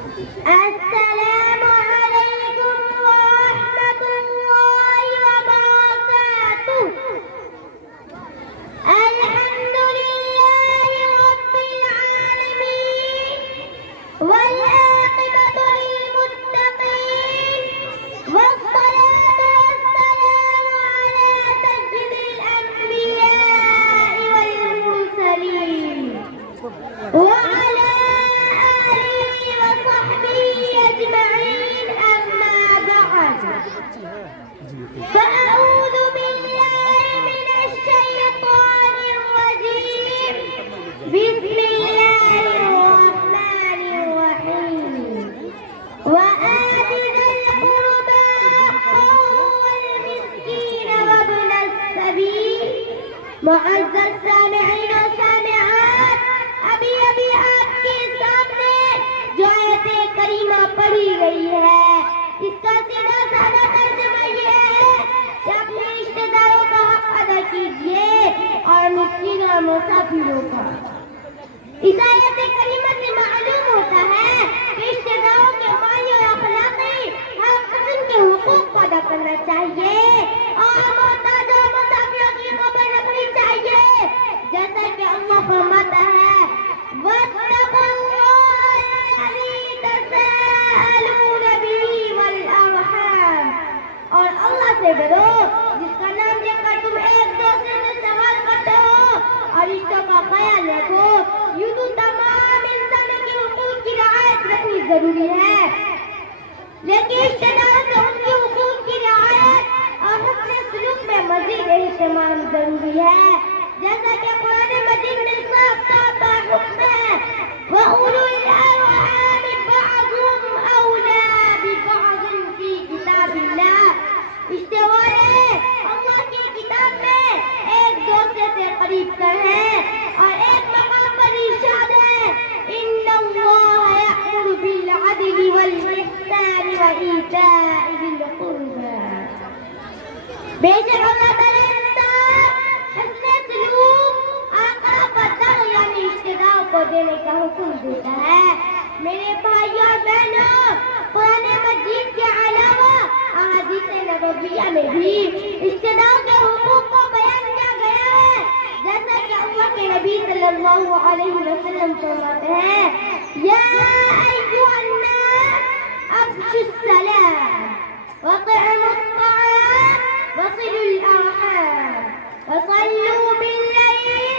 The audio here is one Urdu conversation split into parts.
السلام عليكم ورحمة الله وبركاته. الحمد لله رب العالمين والعاقبة للمتقين والصلاة والسلام على سيد الأنبياء والمرسلين وعلى آله وصحبه أجمعين. أما بعد، فأعوذ بالله من الشيطان الرجيم. بسم الله الرحمن الرحيم. وآت ذا القربى حقه والمسكين وابن السبيل. معزز سامعین و سامعات، ابھی آپ کے سامنے جو آیت کریمہ پڑھی گئی ہے، اس کا سیدھا سادہ ترجمہ یہ ہے کہ اپنے رشتہ داروں کا حق ادا کیجیے اور مسکین اور مسافروں کا. اس آیت کریمہ سے معلوم ہوتا ہے کہ رشتہ داروں کے مالی اور اخلاقی ہر قسم کے حقوق کو ادا کرنا چاہیے اور محتاج اور مسافروں کی خبر رکھنی چاہیے، جیسا کہ اللہ فرماتا ہے وَاتَّقُوا اللَّهَ الَّذِي تَسَاءَلُونَ بِهِ وَالْأَرْحَامَ، اور اللہ سے ڈرو جس کا نام لے کر تم ایک دوسرے سے سوال کرتے ہو اور رشتوں کا خیال رکھو. یوں تو تمام انسانوں کے حقوق کی رعایت رکھنی ضروری ہے، لیکن رشتہ داروں سے ان کے حقوق کی رعایت اور حسن سلوک میں مزید اہتمام ضروری ہے، جیسا کہ قرآن مجید میں صاف طور پر حکم ہے وَأُولُو الْأَرْحَامِ بَعْضُهُمْ أَوْلَىٰ بِبَعْضٍ فِي كِتَابِ اللَّهِ. رشتے والے اللہ کی کتاب میں ایک دوسرے سے قریب تر ہیں اور ایک مقام پر ارشاد ہے إِنَّ اللَّهَ يَأْمُرُ بِالْعَدْلِ وَالْإِحْسَانِ وَإِيتَاءِ ذِي الْقُرْبَىٰ. بے شک اللہ تعالیٰ انصاف، حسن سلوک، اقرب الدر یعنی رشتہ داروں کو دینے کا حکم دیتا ہے. میرے بھائیوں اور بہنوں، قرآن مجید کے علاوہ احادیث نبویہ میں بھی رشتہ داروں کے حقوق کو بیان کیا گیا ہے، جیسا کہ اللہ کے نبی صلی اللہ علیہ وسلم فرماتے ہیں یا ایھا الناس افشوا السلام واطعموا الطعام وصلوا الارحام وصلوا بالليل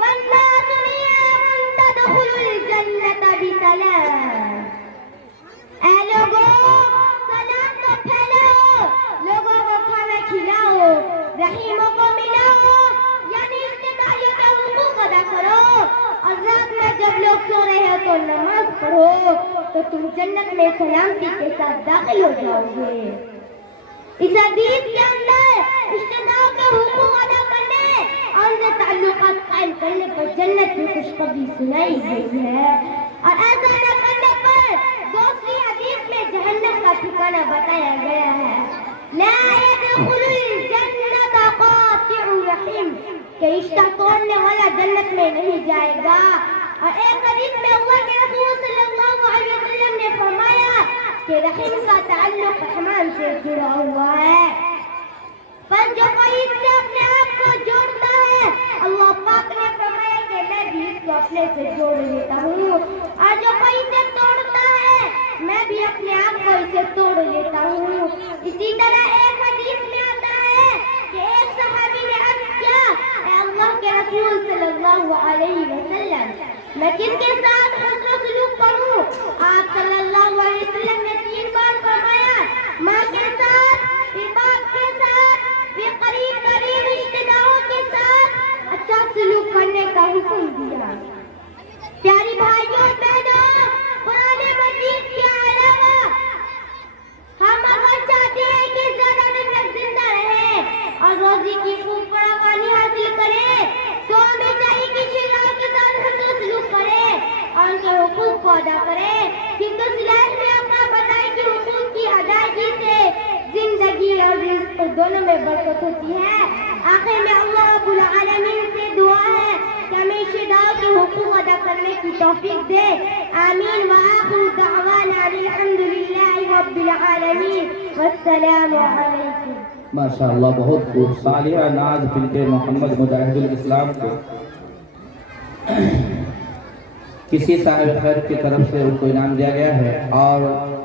والناس نيام تدخلوا الجنة بسلام. اے لوگوں، سلام تو پھیلاؤ، لوگوں کو کھانا کھلاؤ، رحیموں کو ملاؤ یعنی رشتہ داروں کے حقوق ادا کرو، اور رات میں جب لوگ سو رہے ہو تو نماز پڑھو تو تم جنت میں سلامتی کے ساتھ داخل ہو جاؤ گے. اس حدیث کے اندر رشتہ داروں کے حقوق ادا کرنے اور ان سے تعلقات قائم کرنے پر جنت کی خوشخبری سنائی گئی ہے، اور ایسا نہ کرنے پر دوسری حدیث میں جہنم کا ٹھکانہ بتایا گیا ہے لا يدخل الجنة قاطع رحم، کہ رشتہ توڑنے والا جنت میں نہیں جائے گا. اور ایک حدیث میں اللہ کے رسول صلی اللہ علیہ وسلم نے فرمایا کہ رحم کا تعلق رحمان سے جڑا ہوا ہے، پر جو کوئی اس سے اپنے آپ کو جوڑتا ہے اللہ پاک نے فرمایا کہ میں بھی اس کو اپنے سے جوڑ لیتا ہوں، اور جو کوئی اسے توڑتا ہے میں بھی اپنے آپ کو اسے توڑ لیتا ہوں. اسی طرح ایک حدیث میں آتا ہے کہ ایک صحابی نے عرض کیا اے اللہ کے رسول صلی اللہ علیہ وسلم، میں کس کے ساتھ حسن و سلوک کروں؟ آپ صلی اللہ علیہ وسلم نے 3 بار فرمایا ماں کے ساتھ، پھر باپ کے ساتھ، پھر قریب رشتہ داروں کے ساتھ اچھا سلوک کرنے کا حکم دیا. پیاری بھائیوں اور بہنوں، قرآن مجید کے علاوہ ہم اگر چاہتے ہیں کہ زیادہ دن تک زندہ رہیں اور روزی کی خوب فراوانی حاصل کریں تو ہمیں چاہیے کہ رشتہ داروں کے ساتھ حسن سلوک کریں اور ان کے حقوق کو ادا کریں، کیونکہ سلائش میں اپنا بتائیں کہ حقوق کی ادائیگی سے زندگی اور رزق دونوں میں برکت ہوتی ہے. آخر میں اللہ رب العالمین سے دعا ہے کہ ہمیں رشتہ داروں کے حقوق ادا کرنے کی توفیق دے. آمین. وآخر دعوانا رب العالمين والسلام عليكم. ماشاءاللہ بہت خوب. صالحہ ناز بنت محمد مجاہد الاسلام کو کسی صاحب خیر کی طرف سے ان کو انعام دیا گیا ہے اور